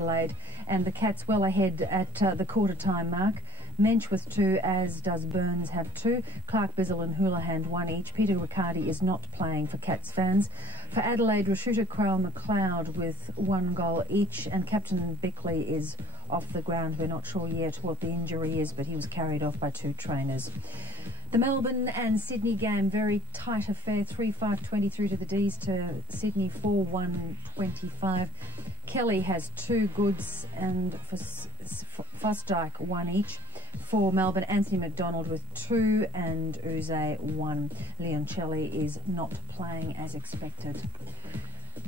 Adelaide, and the Cats well ahead at the quarter-time mark. Mensch with 2, as does Burns have 2. Clark, Bizzle and Houlihan 1 each. Peter Riccardi is not playing for Cats fans. For Adelaide, Rashuta Crowell McLeod with 1 goal each, and Captain Bickley is off the ground. We're not sure yet what the injury is, but he was carried off by 2 trainers. The Melbourne and Sydney game, very tight affair, 3-5-20 through to the D's to Sydney 4-1-25. Kelly has 2 goods, and for Fosdyke 1 each. For Melbourne, Anthony McDonald with 2 and Uze 1. Leoncelli is not playing as expected.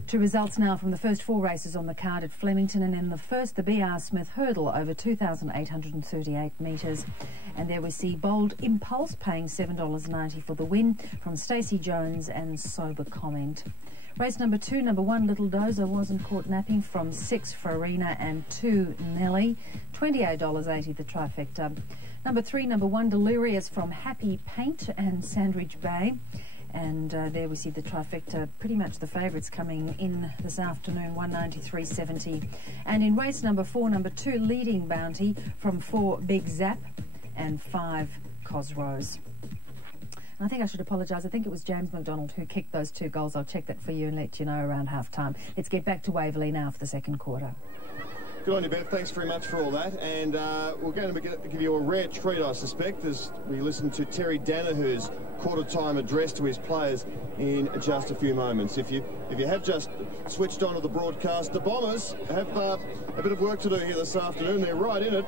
2 results now from the first 4 races on the card at Flemington, and in the first, the B.R. Smith hurdle over 2,838 metres. And there we see Bold Impulse paying $7.90 for the win from Stacey Jones and Sober Comment. Race number 2, number 1, Little Dozer wasn't caught napping from 6, Farina and 2, Nelly. $28.80 the trifecta. Number 3, number 1, Delirious from Happy Paint and Sandwich Bay. And there we see the trifecta, pretty much the favourites coming in this afternoon, 193.70. And in race number 4, number 2, Leading Bounty from 4, Big Zap and 5, Cosrose. I think I should apologise. I think it was James McDonald who kicked those 2 goals. I'll check that for you and let you know around half-time. Let's get back to Waverley now for the second quarter. Good on you, Beth. Thanks very much for all that. And we're going to give you a rare treat, I suspect, as we listen to Terry Danaher's quarter-time address to his players in just a few moments. If you have just switched on to the broadcast, the Bombers have a bit of work to do here this afternoon. They're right in it,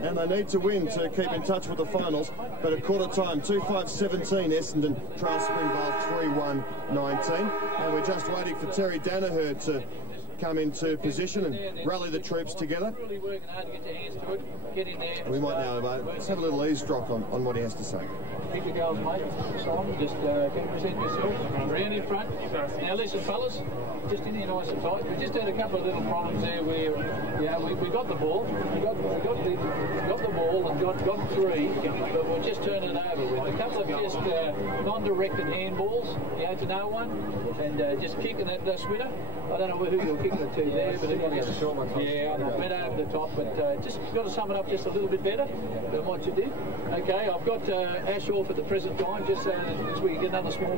and they need to win to keep in touch with the finals. But at quarter-time, 2-5-17, Essendon trails Springvale 3-1-19. And we're just waiting for Terry Danaher to come into position and rally the troops together. Really working hard to get your hands to it. Get in there. We might now let's have a little eavesdrop on what he has to say. Pick your girls, mate. Simon, just present yourself. Round in front. Now listen, fellas, just in here nice and tight. We just had a couple of little problems there where, we got the ball. We got the ball and got 3, but we're just turning it over with a couple of just non-directed handballs, to no one, and just kicking at the sweater. I don't know who you're kicking it to there, but it was a short one. Yeah, I went over the top, but just got to sum it up just a little bit better than what you did. Okay, I've got Ash off at the present time, just so we can get another small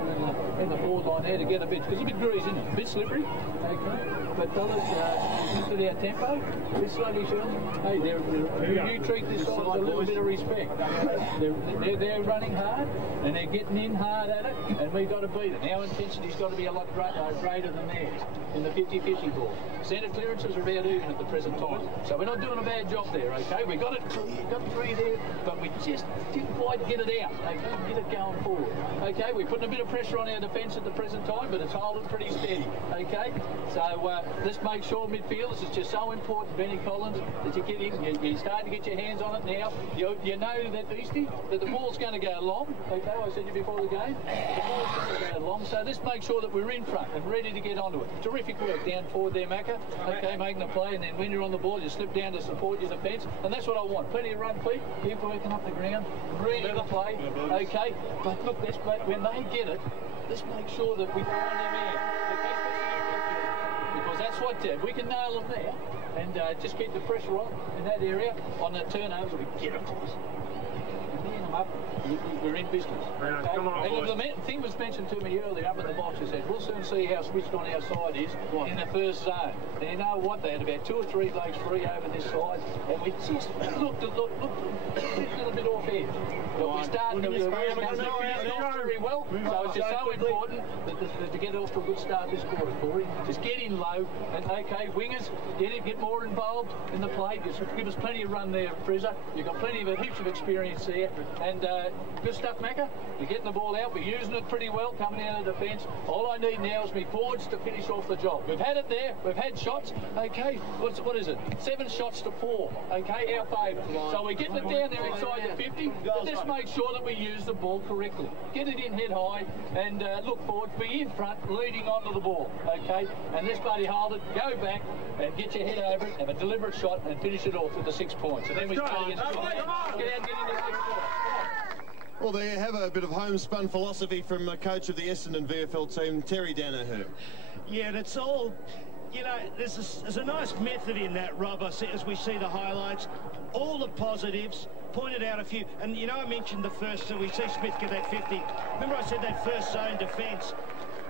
in the forward line there to get a bit, because it's a bit greasy, isn't it? A bit slippery. Okay, but fellas, just at our tempo, a bit slowly, Sean. Hey, you treat this side with a little bit of respect. They're running hard, and they're getting in hard at it, and we've got to beat it. Our intensity's got to be a lot greater than theirs in the 50-50 ball. Centre clearances are about even at the present time, so we're not doing a bad job there. Okay, we got it clear, got 3 there, but we just didn't quite get it out. Okay, get it going forward. Okay, we're putting a bit of pressure on our defence at the present time, but it's holding pretty steady. Okay, so let's make sure midfield. This is just so important, Benny Collins, that you get in. You're starting to get your hands on it now. You know that Eastie, that the ball's going to go long. Okay, I said to you before the game, the ball's going to go long. So let's make sure that we're in front and ready to get onto it. Terrific work down forward there, Macca. Okay, making the play, and then when you're on the ball, you slip down to support your defence, and that's what I want. Plenty of run feet, keep working up the ground, reading the play. Okay, but look, when they get it, let's make sure that we find them out. Okay, because that's what we can nail them there, and just keep the pressure on in that area on the turnovers. We get them. Up, we're in business. Okay? Come on, and the thing was mentioned to me earlier up in the box. He said, we'll soon see how switched on our side is in the first zone. And you know what? They had about 2 or 3 legs free over this side, and we just looked a little bit off edge. But we started to very well, so it's just so important to get off to a good start this quarter, Corey. Just get in low, and okay, wingers, get more involved in the play. Just give us plenty of run there, Frizzer. You've got plenty of heaps of experience there. And good stuff, Macca. We're getting the ball out. We're using it pretty well coming out of defence. All I need now is me forwards to finish off the job. We've had it there. We've had shots. Okay, what is it? 7 shots to 4. Okay, our favour. So we're getting it down there inside the 50. But just make sure that we use the ball correctly. Get it in head high and look forward. Be in front, leading onto the ball. Okay, and this buddy hold it. Go back and get your head over it. Have a deliberate shot and finish it off with the 6 points. And then we start against get out and get in the 6 points. Well, there you have a bit of homespun philosophy from coach of the Essendon VFL team, Terry Danaher. Yeah, that's all. you know, there's a nice method in that, Rob, as we see the highlights. All the positives, pointed out a few. And, you know, I mentioned the first, so we see Smith get that 50. Remember I said that first zone defence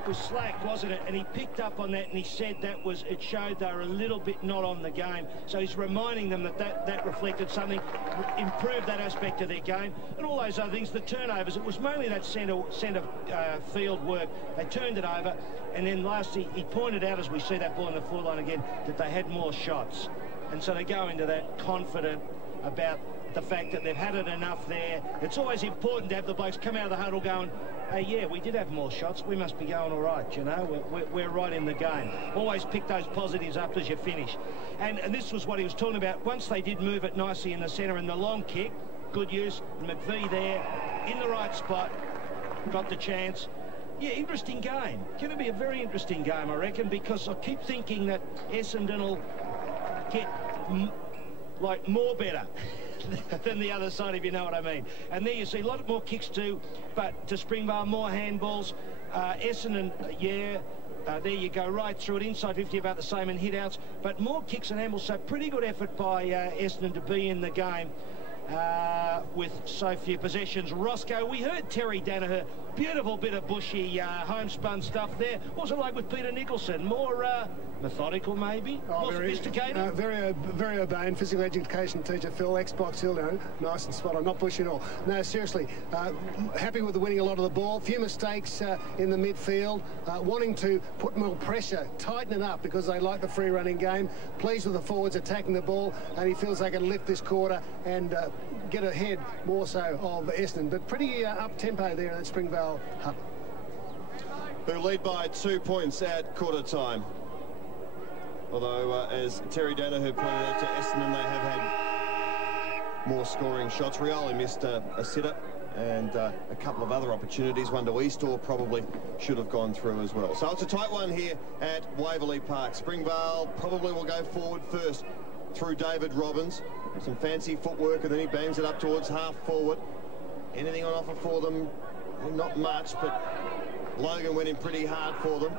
was slack, wasn't it? And he picked up on that, and he said it showed they were a little bit not on the game. So he's reminding them that reflected something, improved that aspect of their game, and all those other things. The turnovers, it was mainly that centre field work. They turned it over, and then lastly, he pointed out, as we see that ball in the forward line again, that they had more shots. And so they go into that confident about the fact that they've had it enough there. It's always important to have the blokes come out of the huddle going, hey, yeah, we did have more shots. We must be going all right, you know. We're right in the game. Always pick those positives up as you finish. And this was what he was talking about. Once they did move it nicely in the centre, and the long kick, good use. McVie there, in the right spot, got the chance. Yeah, interesting game. Going to be a very interesting game, I reckon, because I keep thinking that Essendon will get, like, more better than the other side, if you know what I mean. And there you see a lot more kicks too, but to Springvale, more handballs. Essendon, yeah, there you go, right through it, inside 50, about the same, and hit outs, but more kicks and handballs. So pretty good effort by Essendon to be in the game with so few possessions. Roscoe, we heard Terry Danaher, beautiful bit of bushy homespun stuff there. What was it like with Peter Nicholson? More methodical, maybe? More sophisticated? Very urbane. Physical education teacher Phil, ex-Box Hill, nice and spot on, not bushy at all. No, seriously, happy with the winning a lot of the ball. Few mistakes in the midfield, wanting to put more pressure, tighten it up, because they like the free running game. Pleased with the forwards attacking the ball, and he feels they can lift this quarter and get ahead more so of Essendon. But pretty up-tempo there at Springvale Hub. Who lead by 2 points at quarter time. Although, as Terry Danaher pointed out to Essendon, they have had more scoring shots. Rioli missed a sitter, and a couple of other opportunities. One to Eastor probably should have gone through as well. So it's a tight one here at Waverley Park. Springvale probably will go forward first through David Robbins. Some fancy footwork, and then he bangs it up towards half forward. Anything on offer for them? Not much, but Logan went in pretty hard for them.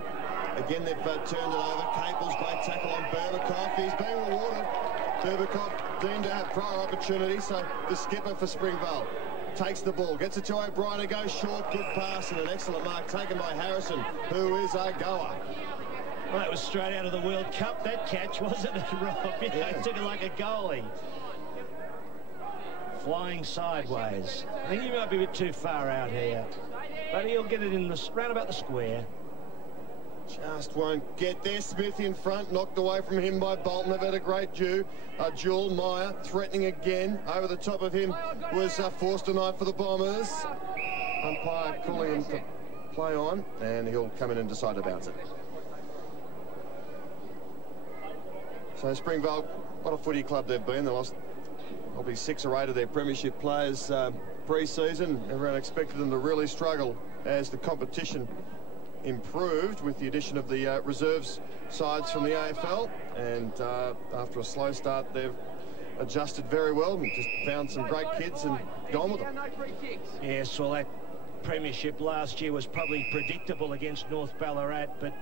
Again, they've turned it over. Caples, great tackle on Berbatov. He's being rewarded. Berbatov deemed to have prior opportunity, so the skipper for Springvale takes the ball, gets it to O'Brien, who goes short, good pass, and an excellent mark taken by Harrison, who is a goer. Well, that was straight out of the World Cup, that catch, wasn't it, Rob? Yeah. He took it like a goalie. Flying sideways. I think he might be a bit too far out here, but he'll get it in the round about the square. Just won't get there. Smith in front, knocked away from him by Bolton. They've had a great duel. Meyer threatening again. Over the top of him was Forster Knight for the Bombers. Umpire calling him to play on, and he'll come in and decide about it. So Springvale, what a footy club they've been. They lost probably 6 or 8 of their premiership players pre-season. Everyone expected them to really struggle as the competition improved with the addition of the reserves sides from the AFL, and after a slow start they've adjusted very well and just found some great kids and gone with them. Yes, well, that premiership last year was probably predictable against North Ballarat, but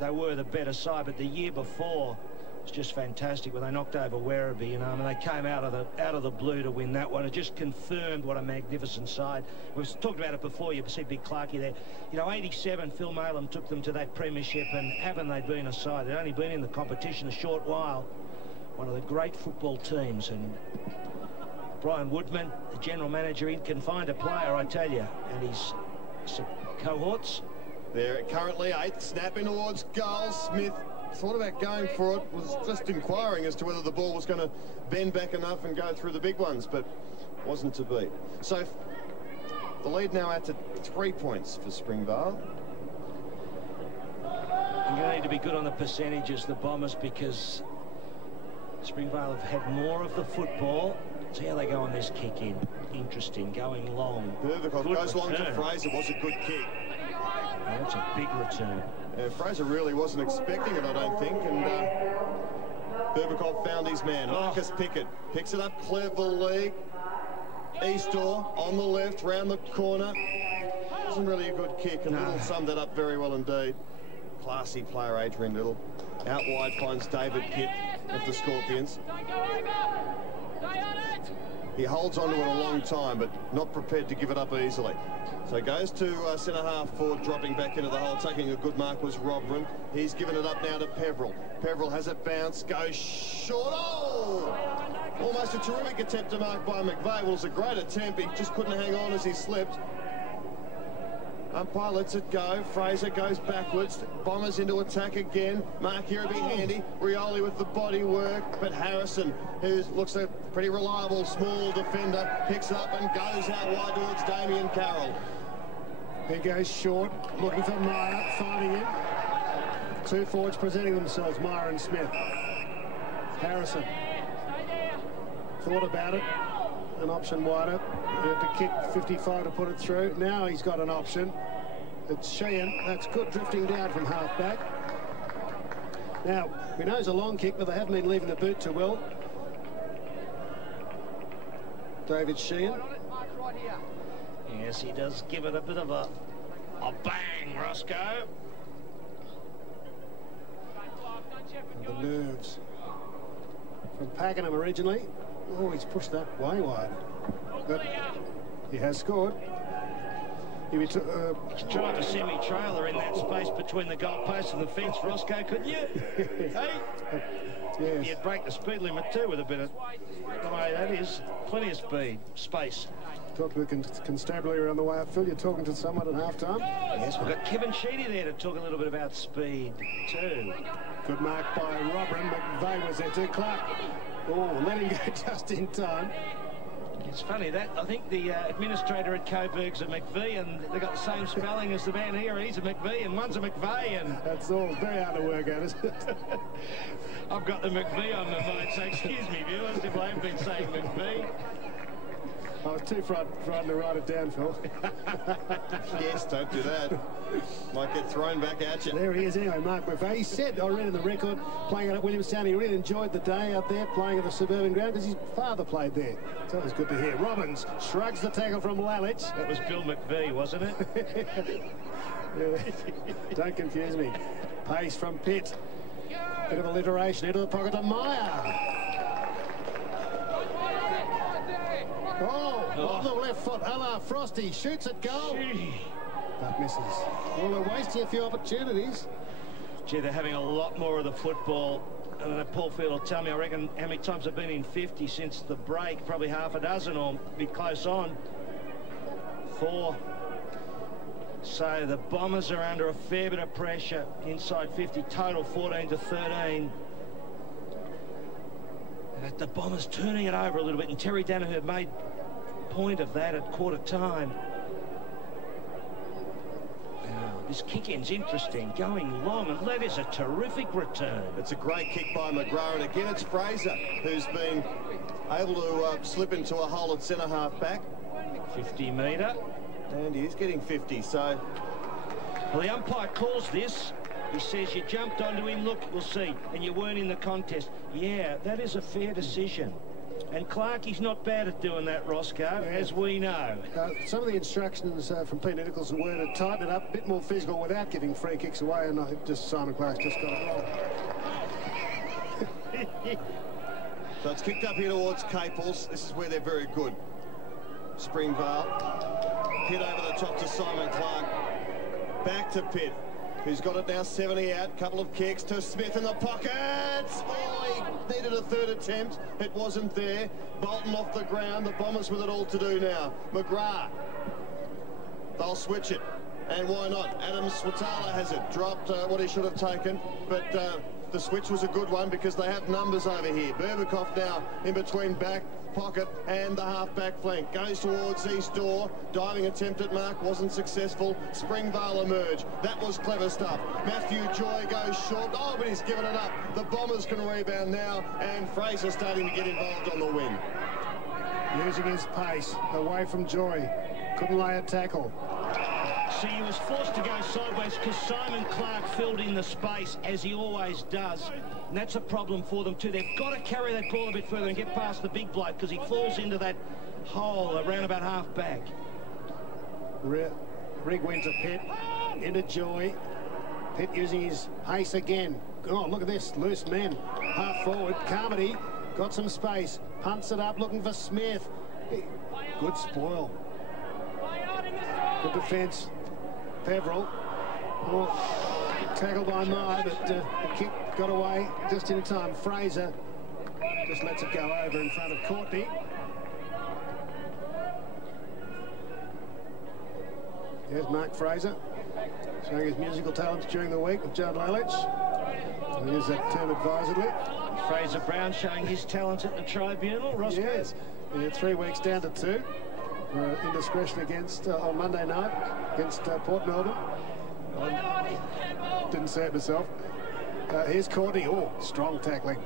they were the better side. But the year before was just fantastic when they knocked over Werribee, you know, and they came out of the blue to win that one. It just confirmed what a magnificent side. We've talked about it before. You see Big Clarkey there. You know, 87, Phil Malem took them to that premiership, and haven't they been a side? They've only been in the competition a short while. One of the great football teams, and Brian Woodman, the general manager, he can find a player, I tell you, and his cohorts. They're currently 8th, snapping towards goal. Smith thought about going for it, was just inquiring as to whether the ball was going to bend back enough and go through the big ones, but wasn't to be. So the lead now out to 3 points for Springvale. You're going to need to be good on the percentages, the Bombers, because Springvale have had more of the football. See how they go on this kick in. Interesting, going long. Berbatov goes long to Fraser. Was a good kick. That's a big return. Fraser really wasn't expecting it, I don't think, and Berbatov found his man. Marcus Pickett picks it up cleverly. Eastor on the left, round the corner. Wasn't really a good kick, and Little summed that up very well indeed. Classy player, Adrian Little. Out wide finds David Pitt of the Scorpions. He holds on to it a long time, but not prepared to give it up easily. So goes to centre-half forward, dropping back into the hole. Taking a good mark was Robran. He's given it up now to Peverill. Peverill has it bounced, goes short. Oh! Almost a terrific attempt to mark by McVeigh. Well, it was a great attempt. He just couldn't hang on as he slipped. Umpire lets it go. Fraser goes backwards. Bombers into attack again. Mark here would be handy. Rioli with the body work. But Harrison, who looks a pretty reliable small defender, picks up and goes out wide towards Damien Carroll. He goes short, looking for Meyer, finding him. Two forwards presenting themselves, Meyer and Smith. Harrison thought about it. An option wider. He had to kick 55 to put it through. Now he's got an option. It's Sheehan. That's good drifting down from half-back. Now, we know it's a long kick, but they haven't been leaving the boot too well. David Sheehan. Yes, he does give it a bit of a bang, Roscoe. And the nerves from Pakenham originally. Oh, he's pushed that way wide. But he has scored. He tried to semi-trailer in that space between the goalpost and the fence, Roscoe, couldn't you? Hey? Yes. You'd break the speed limit too with a bit of the way that is. Plenty of speed, space. Talk to the constabulary on the way up, Phil. You're talking to someone at half-time. Yes, we've got Kevin Sheedy there to talk a little bit about speed too. Good mark by Robran. McVeigh was there too. Clark. Oh, let him go just in time. It's funny that I think the administrator at Coburg's a McVie, and they've got the same spelling as the man here. He's a McVie and one's a McVeigh, and that's all very hard to work out, isn't it? I've got the McVie on my mind, so excuse me, viewers, if I haven't been saying McVie. I was too frightened to write it down, Phil. Yes, don't do that. Might get thrown back at you. There he is anyway, Mark McVeigh. He said, I read in the record, playing out at Williamstown, he really enjoyed the day out there playing at the suburban ground because his father played there. So it was good to hear. Robbins shrugs the tackle from Lalich. That was Bill McVie, wasn't it? Yeah. Don't confuse me. Pace from Pitt. Bit of alliteration into the pocket to Meyer. Oh, on the left foot, a la Frosty, shoots at goal. But misses. Well, they're wasting a few opportunities. Gee, they're having a lot more of the football. And Paul Field will tell me, I reckon, how many times I've been in 50 since the break. Probably half a dozen or be close on. 4. So the Bombers are under a fair bit of pressure inside 50. Total 14 to 13. And the Bombers turning it over a little bit. And Terry Danaher made point of that at quarter time. This kick-in's interesting, going long, and that is a terrific return. It's a great kick by McGrath, and again it's Fraser who's been able to slip into a hole at centre half back. 50 metre. And he is getting 50, so... Well, the umpire calls this. He says you jumped onto him, look, we'll see, and you weren't in the contest. Yeah, that is a fair decision. And Clarkie's not bad at doing that, Roscoe, as we know. Some of the instructions from Peter Nicholson were to tighten it up, a bit more physical without giving free kicks away, and Simon Clark's just got it wrong. So it's kicked up here towards Caples. This is where they're very good. Springvale. Pitt over the top to Simon Clark. Back to Pitt, who's got it now 70 out. Couple of kicks to Smith in the pockets. Oh, he needed a third attempt. It wasn't there. Bolton off the ground. The Bombers with it all to do now. McGrath. They'll switch it. And why not? Adam Swatala has it. Dropped what he should have taken. But the switch was a good one because they have numbers over here. Berbikoff now in between back pocket and the half-back flank. Goes towards East Door. Diving attempt at mark wasn't successful. Springvale emerge. That was clever stuff. Matthew Joy goes short. Oh, but he's given it up. The Bombers can rebound now, and Fraser starting to get involved on the wing. Using his pace away from Joy. Couldn't lay a tackle. See, he was forced to go sideways because Simon Clark filled in the space, as he always does. And that's a problem for them too. They've got to carry that ball a bit further and get past the big bloke because he falls into that hole around about half back. Rig went to Pitt, into Joy. Pitt using his pace again. Oh, look at this. Loose men. Half forward. Carmody got some space. Punts it up looking for Smith. Good spoil. Good defence. Peveril. Oh, tackled by Mai, but the kick got away just in time. Fraser just lets it go over in front of Courtney. Here's Mark Fraser showing his musical talents during the week with Judd Lalich. I use that term advisedly. Fraser Brown showing his talents at the tribunal. Roscoe. Yes, 3 weeks down to 2. Indiscretion against on Monday night against Port Melbourne. I didn't say it myself. Here's Courtney. Oh, strong tackling.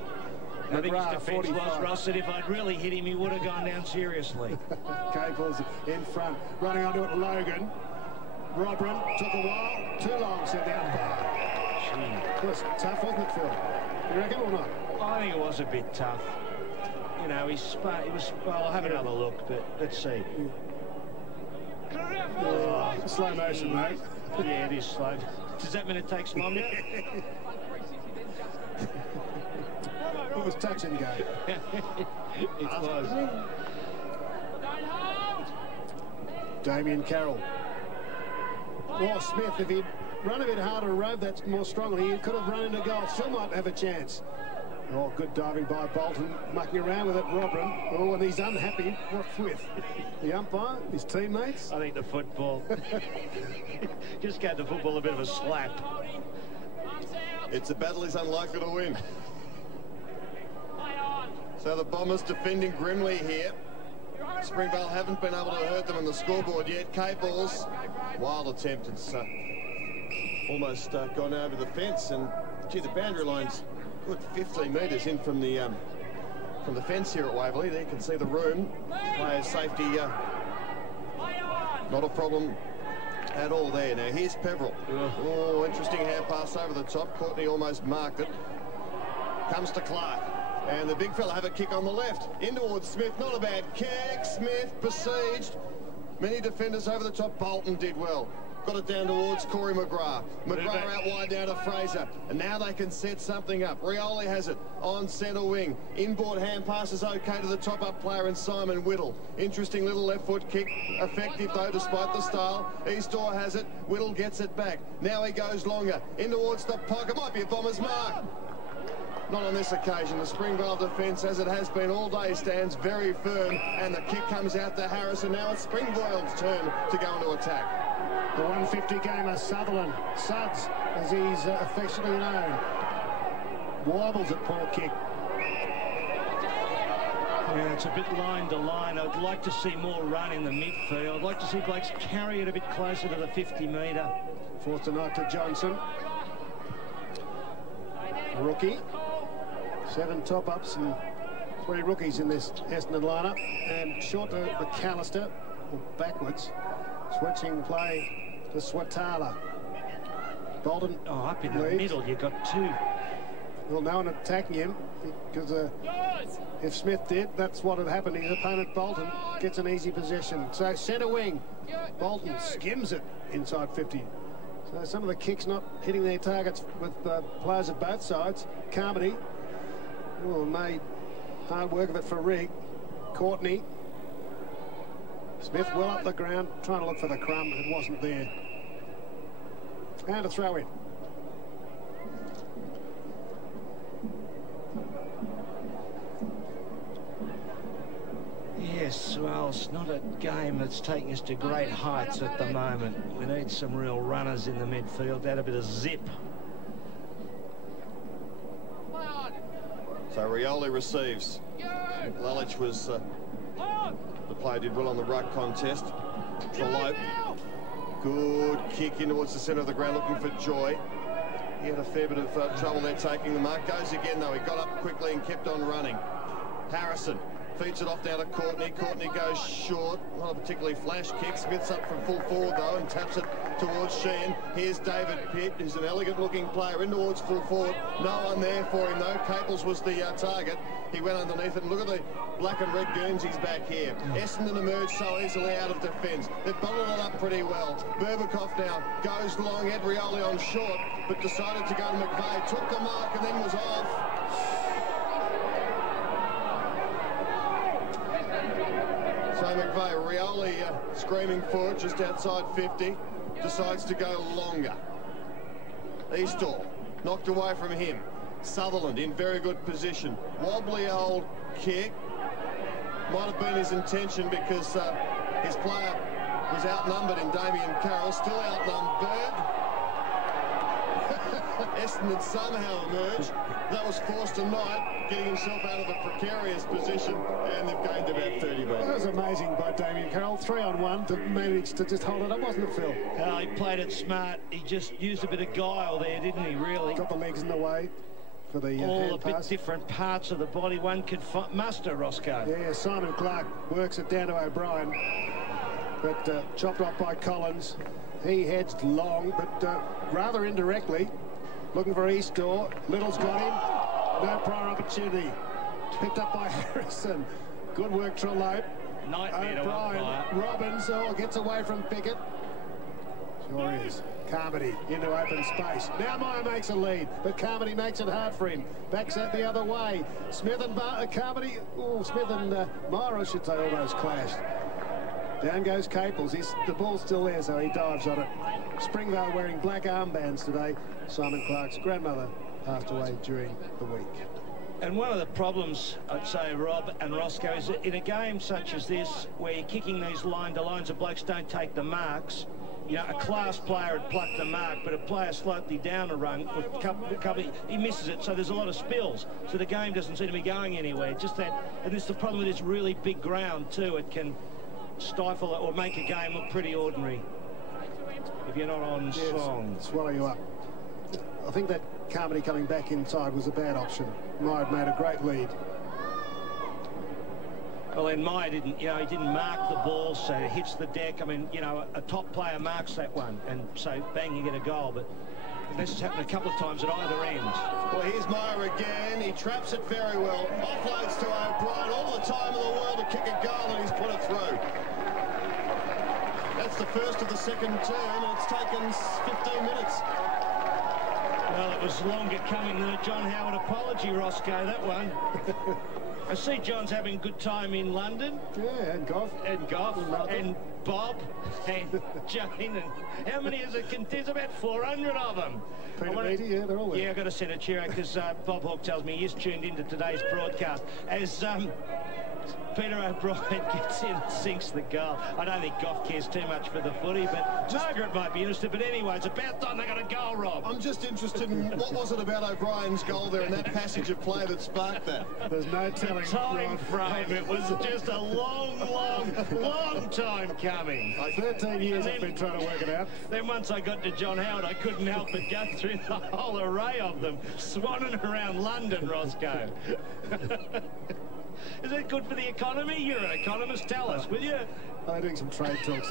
I think his defence was, Ross, that if I'd really hit him, he would have gone down seriously. Caples in front, running onto it. Logan. Robrin took a while. Too long, said the umpire. It was tough, wasn't it, Phil? You reckon or not? I think it was a bit tough. You know, he was. Well, I'll have another look, but let's see. Oh, slow motion, mate. Yeah, it is slow. Does that mean it takes longer? It was touch and go. It was. Damien Carroll. Oh, Smith, if he'd run a bit harder and rode that more strongly, he could have run into goal. Still might have a chance. Oh, good diving by Bolton, mucking around with it, Robrin. Oh, and he's unhappy. What with? The umpire, his teammates? I think the football. Just gave the football a bit of a slap. It's a battle he's unlikely to win. So the Bombers defending grimly here. Springvale haven't been able to hurt them on the scoreboard yet. Caples, wild attempt. It's almost gone over the fence, and gee, the boundary line's good 15 metres in from the fence here at Waverley. There you can see the room. Players' safety not a problem at all there. Now here's Peveril. Oh, interesting hand pass over the top. Courtney almost marked it. Comes to Clark. And the big fella have a kick on the left. In towards Smith. Not a bad kick. Smith besieged. Many defenders over the top. Bolton did well. Got it down towards Corey McGrath. McGrath out wide down to Fraser. And now they can set something up. Rioli has it on centre wing. Inboard hand pass is okay to the top-up player in Simon Whittle. Interesting little left foot kick. Effective, though, despite the style. Eastor has it. Whittle gets it back. Now he goes longer. In towards the pocket. Might be a Bombers mark. Not on this occasion. The Springvale defence, as it has been all day, stands very firm, and the kick comes out to Harrison. Now it's Springvale's turn to go into attack. The 150 gamer Sutherland, Suds, as he's affectionately known, wobbles at poor kick. Yeah, it's a bit line to line. I'd like to see more run in the midfield. I'd like to see Blakes carry it a bit closer to the 50-metre. Fourth tonight to Johnson. Rookie. 7 top-ups and 3 rookies in this Essendon lineup. And short to McAllister, or backwards. Switching play to Swatala. Bolton. Oh, up in the middle, you've got 2. Well, no one attacking him, because if Smith did, that's what had happened. His opponent, Bolton, gets an easy possession. So centre wing, Bolton skims it inside 50. So some of the kicks not hitting their targets with players of both sides. Carmody made hard work of it for Rigg. Courtney. Smith well up the ground, trying to look for the crumb. It wasn't there. And a throw in. Yes, well, it's not a game that's taking us to great heights at the moment. We need some real runners in the midfield. Add a bit of zip. So Rioli receives. Lalich was the player did well on the ruck contest. Trellope, good kick in towards the centre of the ground, looking for Joy. He had a fair bit of trouble there taking the mark. Goes again though. He got up quickly and kept on running. Harrison Feeds it off now to Courtney. Courtney goes short. Not a particularly flash kick. Smith's up from full forward, though, and taps it towards Sheehan. Here's David Pitt, who's an elegant-looking player, in towards full forward. No one there for him, though. Caples was the target. He went underneath it. And look at the black and red Guernseys back here. Essendon emerged so easily out of defence. They've bottled it up pretty well. Berbakoff now goes long. Ed Rioli on short, but decided to go to McVeigh. Took the mark and then was off. So McVeigh, Rioli screaming for it just outside 50, decides to go longer. Eastall knocked away from him. Sutherland in very good position. Wobbly old kick. Might have been his intention because his player was outnumbered in Damien Carroll. Still outnumbered. Essendon somehow emerged. That was Forster Knight getting himself out of a precarious position, and they've gained about 30 metres. That was amazing by Damien Carroll. 3-on-1 to manage to just hold it up, wasn't it, Phil? He played it smart. He just used a bit of guile there, didn't he, really? Got the legs in the way for the all a bit different parts of the body one could muster, Roscoe. Yeah, Simon Clark works it down to O'Brien, but chopped off by Collins. He heads long, but rather indirectly. Looking for Eastall. Little's got him. No prior opportunity. Picked up by Harrison. Good work, Trelaw. Nightmare O'Brien. Robbins gets away from Pickett. Sure is. Carmody into open space. Now Meyer makes a lead, but Carmody makes it hard for him. Backs out the other way. Smith and Carmody. Oh, Smith and Meyer, I should say, almost clashed. Down goes Caples. The ball's still there, so he dives on it. Springvale wearing black armbands today. Simon Clark's grandmother passed away during the week. And one of the problems, I'd say, Rob and Roscoe, is that in a game such as this, where you're kicking these line-to-lines and blokes don't take the marks, you know, a class player would pluck the mark, but a player slightly down a rung, he misses it, so there's a lot of spills. So the game doesn't seem to be going anywhere. Just that, and this is the problem with this really big ground, too. It can stifle it or make a game look pretty ordinary if you're not on song. Swallow you up. I think that Carmody coming back inside was a bad option. Meyer made a great lead. Well, then Meyer didn't, he didn't mark the ball, so it hits the deck. I mean, a top player marks that one, and so bang, you get a goal. But this has happened a couple of times at either end. Well, here's Meyer again. He traps it very well. Offloads to O'Brien. All the time in the world to kick a goal, and he's put it through. That's the first of the second term, and it's taken 15 minutes. Well, it was longer coming than a John Howard apology, Roscoe, that one. I see John's having a good time in London. Yeah, and Goff. And Goff, and Bob, and Jane, and how many is it? There's about 400 of them. Yeah, they're all there. Yeah, I've got to send a cheer out because Bob Hawke tells me he's tuned into today's broadcast. As Peter O'Brien gets in and sinks the goal. I don't think Goff cares too much for the footy, but Margaret might be interested. But anyway, it's about time they got a goal, Rob. I'm just interested in what was it about O'Brien's goal there and that passage of play that sparked that? There's no telling. Time frame. It was just a long time coming. 13 years I've been trying to work it out. Then once I got to John Howard, I couldn't help but go through the whole array of them, swanning around London, Roscoe. Is that good for the economy? You're an economist. Tell us, will you? I'm doing some trade talks.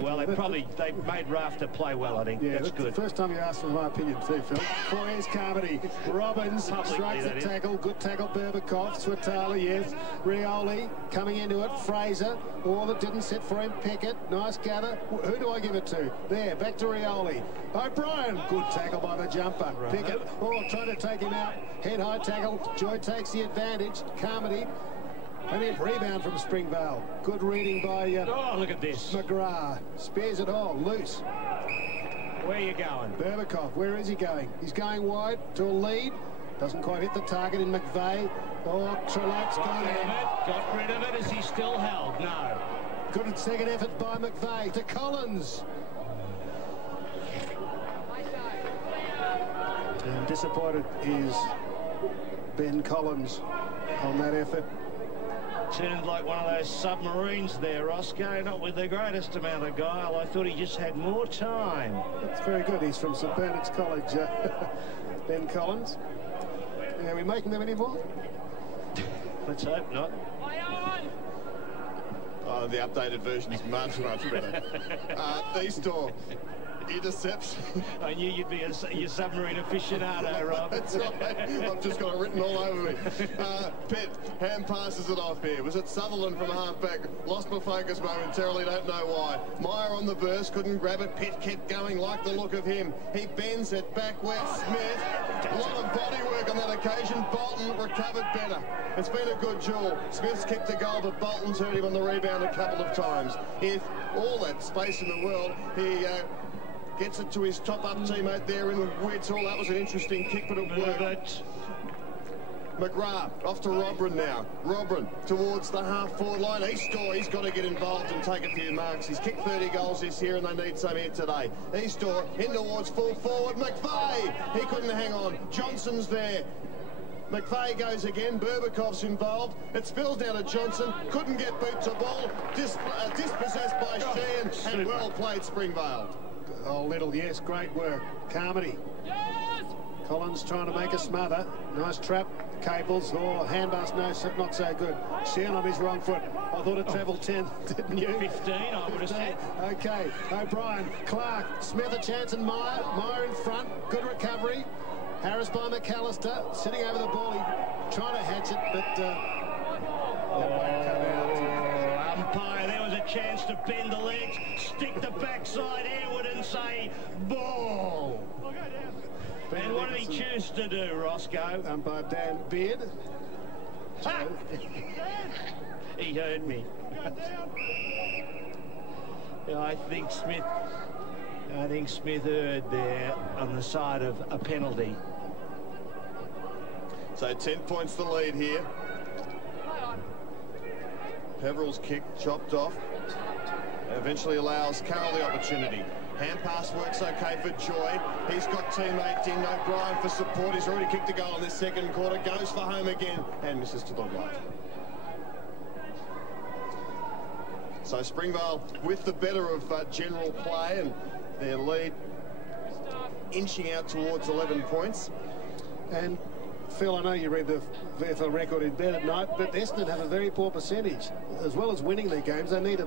Well, they made Rafter play well, I think. Yeah, that's good. The first time you asked for my opinion too, Phil. Here's Carmody. Robbins strikes the tackle. Good tackle, Berbakoff. Swatala, yes. Rioli coming into it. Fraser. All that didn't sit for him. Pickett. Nice gather. Who do I give it to? There, back to Rioli. O'Brien. Good tackle by the jumper. Right. Pickett. Trying to take him out. Head high tackle. Joy takes the advantage. Carmody. Plenty of rebound from Springvale. Good reading by look at this. McGrath. Spares it all. Loose. Where are you going? Berbakoff. Where is he going? He's going wide to a lead. Doesn't quite hit the target in McVeigh. Trelaw's got him. Got rid of it. Is he still held? No. Good second effort by McVeigh to Collins. And disappointed is Ben Collins on that effort. Turned like one of those submarines there, Roscoe, not with the greatest amount of guile. I thought he just had more time. That's very good. He's from St Bernard's College, Ben Collins. Are we making them any more? Let's hope not. Oh, the updated version is much, much better. Eastor interception. I knew you'd be your submarine aficionado, Rob. That's right. I've just got it written all over me. Pitt hand passes it off here. Was it Sutherland from half-back? Lost my focus momentarily, don't know why. Meyer on the burst, couldn't grab it. Pitt kept going, like the look of him. He bends it back where Smith. A lot of body work on that occasion. Bolton recovered better. It's been a good duel. Smith's kicked a goal, but Bolton's hurt him on the rebound a couple of times. If all that space in the world, he gets it to his top-up teammate there in Whittle. That was an interesting kick, but it worked. McGrath off to Robran now. Robran towards the half-forward line. Eastor, he's got to get involved and take a few marks. He's kicked 30 goals this year, and they need some here today. Eastor in towards full forward. McVeigh, he couldn't hang on. Johnson's there. McVeigh goes again. Berbakov's involved. It spills down to Johnson. Couldn't get boot to ball. Dispossessed by Sheehan, and well played, Springvale. Oh, Little, yes, great work. Carmody. Yes! Collins trying to make a smother. Nice trap. Caples, handbus, no, not so good. Sheehan on his wrong foot. I thought it travelled 10, didn't you? 15, I would have said. Okay, O'Brien, Clark, Smith a chance, and Meyer. Meyer in front, good recovery. Harris by McAllister, sitting over the ball. He trying to hatch it, but umpire, there was a chance to bend the legs, stick the backside airward and say, ball. And what did he choose to do, Roscoe? Umpire Dan Beard. He heard me. I think Smith heard there on the side of a penalty. So 10 points the lead here. Peveril's kick chopped off. Eventually allows Carroll the opportunity. Hand pass works okay for Joy. He's got teammate in O'Brien for support. He's already kicked a goal in this second quarter. Goes for home again and misses to the right. So Springvale with the better of general play, and their lead inching out towards 11 points. And Phil, I know you read the VFL record in bed at night, but Essendon have a very poor percentage. As well as winning their games, they need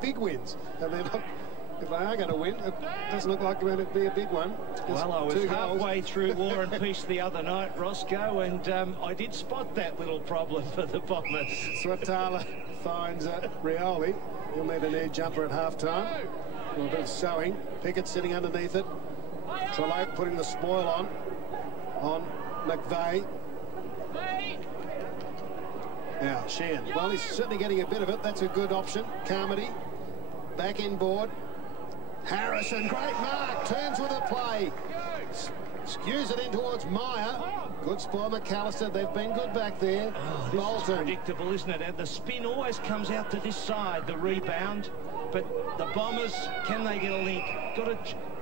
big wins. And they're not, if they are going to win, it doesn't look like it's going to be a big one. Well, I was halfway through War and Peace the other night, Roscoe, and I did spot that little problem for the Bombers. Swatala finds Rioli. He'll need a new jumper at half-time. A little bit of sewing. Pickett sitting underneath it. Trello putting the spoil on McVeigh. Now, Sheehan. Well, he's certainly getting a bit of it. That's a good option. Carmody back in board. Harrison, great mark. Turns with a play. Skews it in towards Meyer. Good spoil, McAllister. They've been good back there. Oh, this is predictable, isn't it? And the spin always comes out to this side, the rebound. But the Bombers, can they get a link? Got to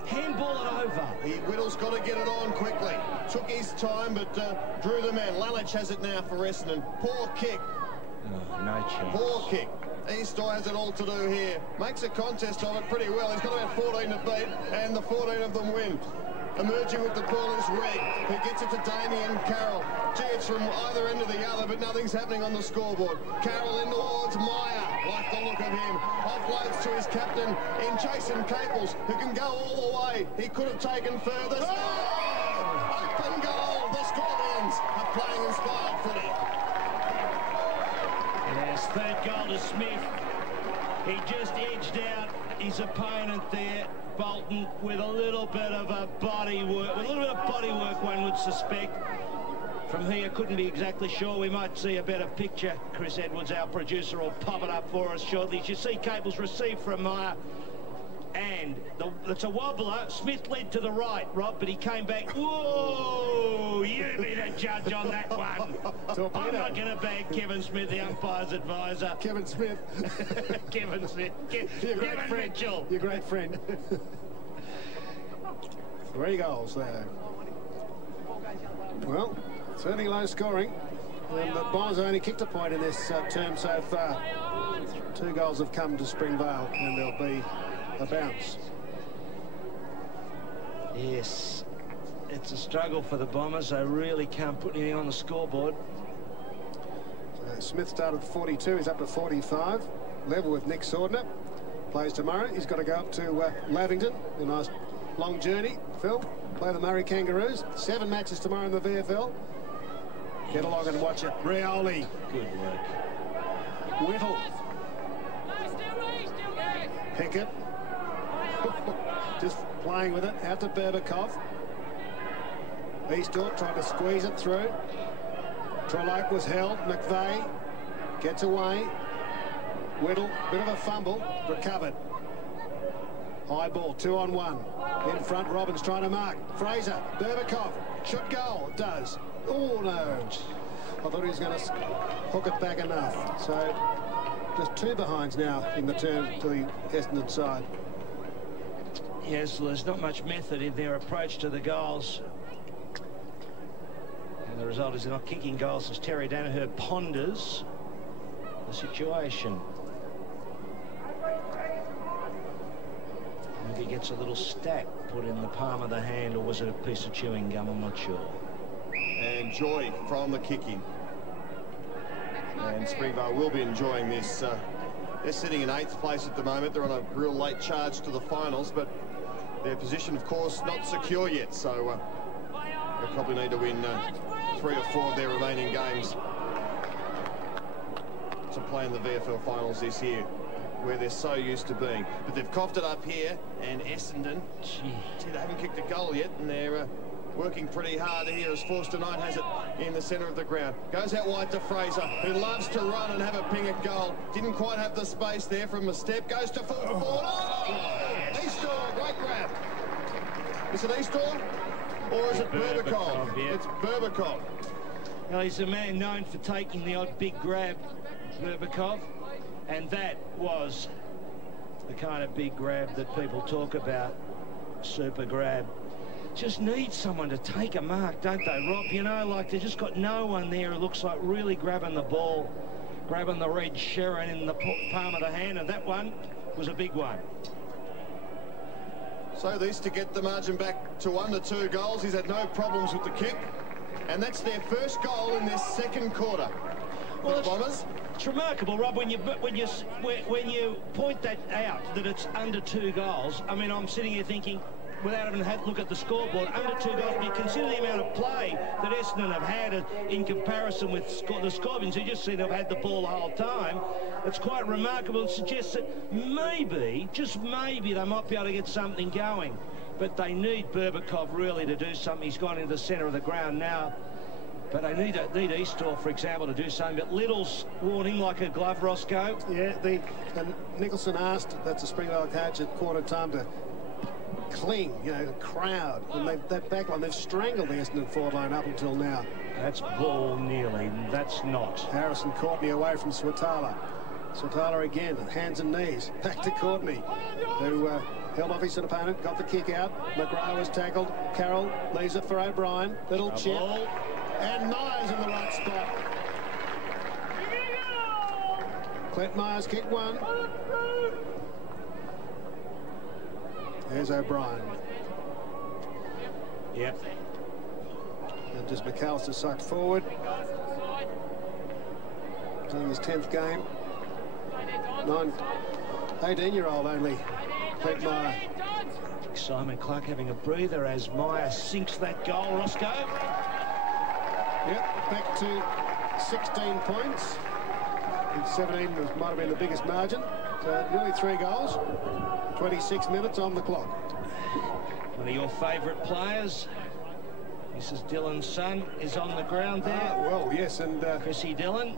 handball it over. Whittle's got to get it on quickly. Took his time, but drew the man. Lalich has it now for Essendon. Poor kick. Oh, no chance. Poor kick. Eastor has it all to do here. Makes a contest of it pretty well. He's got about 14 to beat, and the 14 of them win. Emerging with the ball is Regg, who gets it to Damien Carroll. Gee, it's from either end of the other, but nothing's happening on the scoreboard. Carroll in towards Meyer, like the look of him. Offloads to his captain in Jason Caples, who can go all the way. He could have taken further. Oh! Open goal. The Scorpions are playing inspired footy. Yes, third goal to Smith. He just edged out his opponent there. Bolton with a little bit of a body work, one would suspect. From here, couldn't be exactly sure. We might see a better picture. Chris Edwards, our producer, will pop it up for us shortly. You see Caples received from Meyer, and it's a wobbler. Smith led to the right, Rob, but he came back. Whoa! You be the judge on that one. I'm not going to bag Kevin Smith, the umpire's advisor. Kevin Smith. Kevin Smith. Kevin Mitchell. Your great friend. 3 goals there. Well, certainly low scoring. And the Bombers only kicked a point in this term so far. 2 goals have come to Springvale, and there'll be a bounce. Yes. it's a struggle for the Bombers. They really can't put anything on the scoreboard. Smith started 42. He's up to 45. Level with Nick Sordner. Plays tomorrow. He's got to go up to Lavington. A nice long journey. Phil, play the Murray Kangaroos. 7 matches tomorrow in the VFL. Get along and watch it. Rioli. Good work. Whittle. Pickett. Just playing with it. Out to Berbikov. Eastor trying to squeeze it through. Trollope was held. McVeigh gets away. Whittle, bit of a fumble, recovered. High ball, 2-on-1. In front, Robbins trying to mark. Fraser, Berbikov, should goal, does. Oh no. I thought he was going to hook it back enough. So just 2 behinds now in the turn to the Essendon side. Yes, well, there's not much method in their approach to the goals. And the result is they're not kicking goals as Terry Danaher ponders the situation. Maybe he gets a little stack put in the palm of the hand, or was it a piece of chewing gum? I'm not sure. And joy from the kicking. And Springvale will be enjoying this. They're sitting in 8th place at the moment. They're on a real late charge to the finals, but their position, of course, not secure yet. So they probably need to win 3 or 4 of their remaining games to play in the VFL finals this year, where they're so used to being. But they've coughed it up here, and Essendon, gee, they haven't kicked a goal yet, and they're working pretty hard here as Forster Knight has it in the centre of the ground. Goes out wide to Fraser, who loves to run and have a ping at goal. Didn't quite have the space there from a step. Goes to full forward. Oh! Eastor, great grab. Is it Eastor? Or is it Berbikov? Yeah. It's Berbikov. Well, he's a man known for taking the odd big grab, Berbikov, and that was the kind of big grab that people talk about. Super grab. Just need someone to take a mark, don't they, Rob? You know, like they've just got no one there who looks like really grabbing the ball, grabbing the red Sharon in the palm of the hand, and that one was a big one. So these to get the margin back to 1 to 2 goals. He's had no problems with the kick, and that's their first goal in this second quarter. Well, the Bombers. It's remarkable, Rob, when you point that out, that it's under 2 goals. I mean, I'm sitting here thinking, without having had a look at the scoreboard, under 2 goals, but you consider the amount of play that Essendon have had in comparison with the Scorpions, who just seem to have had the ball the whole time. It's quite remarkable. It suggests that maybe, just maybe, they might be able to get something going. But they need Berbikov really to do something. He's gone into the centre of the ground now. But they need Eastor, for example, to do something. But Little's worn him like a glove, Roscoe. Yeah, and Nicholson asked, that's the Springvale coach, at quarter time to cling, you know, the crowd. And that back line, they've strangled the Essendon forward line up until now. That's ball nearly. That's not. Harrison Courtney away from Swatala. Swatala again, hands and knees. Back to Courtney, who held off his opponent, got the kick out. McGrath was tackled. Carroll leaves it for O'Brien. Little chip. And Myers in the right spot. Clint Myers kicked one. There's O'Brien. Yep. And just McAllister sucked forward. Playing his 10th game. 18-year-old only, Clint Meyer. Simon Clark having a breather as Meyer sinks that goal, Roscoe. Yep, back to 16 points. And 17 might have been the biggest margin. So nearly 3 goals. 26 minutes on the clock. One of your favourite players, Mrs. Dillon's son, is on the ground there. Well, yes, and Chrissy Dillon.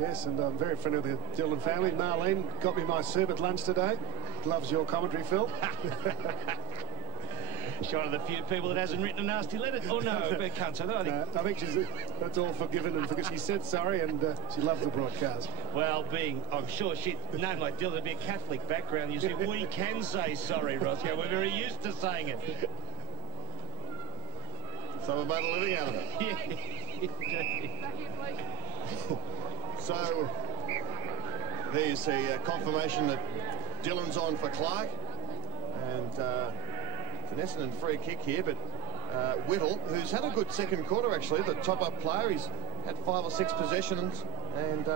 Yes, and I'm very friendly with the Dillon family. Marlene got me my soup at lunch today. Loves your commentary, Phil. She's one of the few people that hasn't written a nasty letter. Oh, no, I can't say that. I think that's all forgiven, and because she said sorry, and she loves the broadcast. Well, I'm sure she, name like Dillon, would be a Catholic background. You see, we can say sorry, Roscoe. We're very used to saying it. So we're about living out of it. Yeah. So there you see confirmation that Dillon's on for Clark, and it's an Essendon free kick here, but Whittle, who's had a good second quarter, actually, the top-up player. He's had 5 or 6 possessions and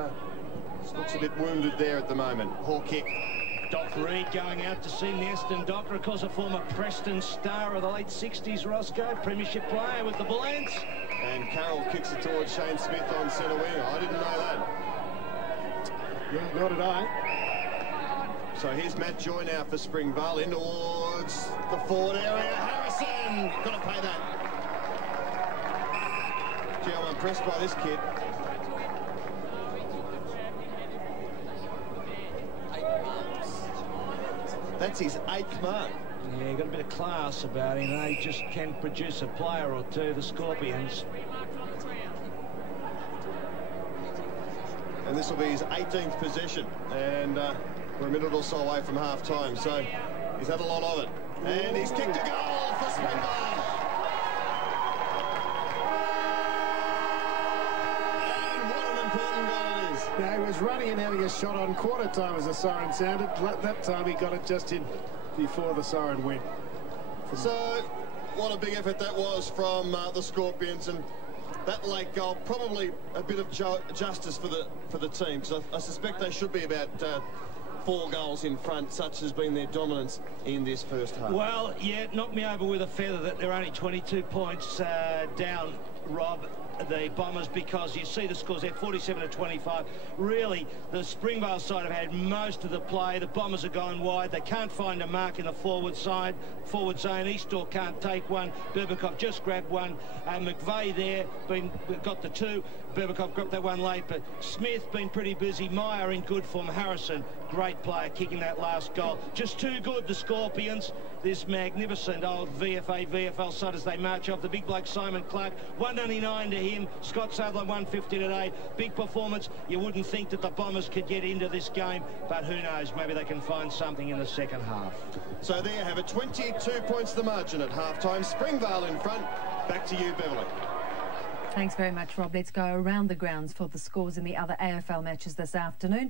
looks a bit wounded there at the moment. Haw kick. Doc Reed going out to see the Essendon Doctor, of course, a former Preston star of the late 60s, Roscoe, premiership player with the Bullants. And Carroll kicks it towards Shane Smith on centre wing. I didn't know that. Yeah, nor did I. So here's Matt Joy now for Springvale, in towards the forward area. Harrison, got to pay that. Gee, I'm impressed by this kid. That's his 8th mark. Yeah, got a bit of class about him. They just can produce a player or two, the Scorpions. And this will be his 18th possession. And we're a minute or so away from half-time, so he's had a lot of it. And he's kicked a goal for Springvale. And what an important goal it is. Now, he was running and having a shot on quarter time as the siren sounded. That time he got it just in before the siren went. So, what a big effort that was from the Scorpions, and that late goal probably a bit of justice for the team, because I suspect they should be about 4 goals in front, such has been their dominance in this first half. Well, yeah, knocked me over with a feather that they're only 22 points down, Rob, the Bombers, because you see the scores there, 47-25. Really, the Springvale side have had most of the play. The Bombers are going wide. They can't find a mark in the forward zone. Eastor can't take one. Berbekov just grabbed one. McVeigh there, got the 2. Berbekov grabbed that one late, but Smith been pretty busy. Meyer in good form. Harrison, great player, kicking that last goal. Just too good, the Scorpions. This magnificent old VFL side as they march off. The big bloke Simon Clark, 199 to him. Scott Sutherland, 150 today. Big performance. You wouldn't think that the Bombers could get into this game, but who knows? Maybe they can find something in the second half. So there you have it, 22 points the margin at half-time. Springvale in front. Back to you, Beverly. Thanks very much, Rob. Let's go around the grounds for the scores in the other AFL matches this afternoon.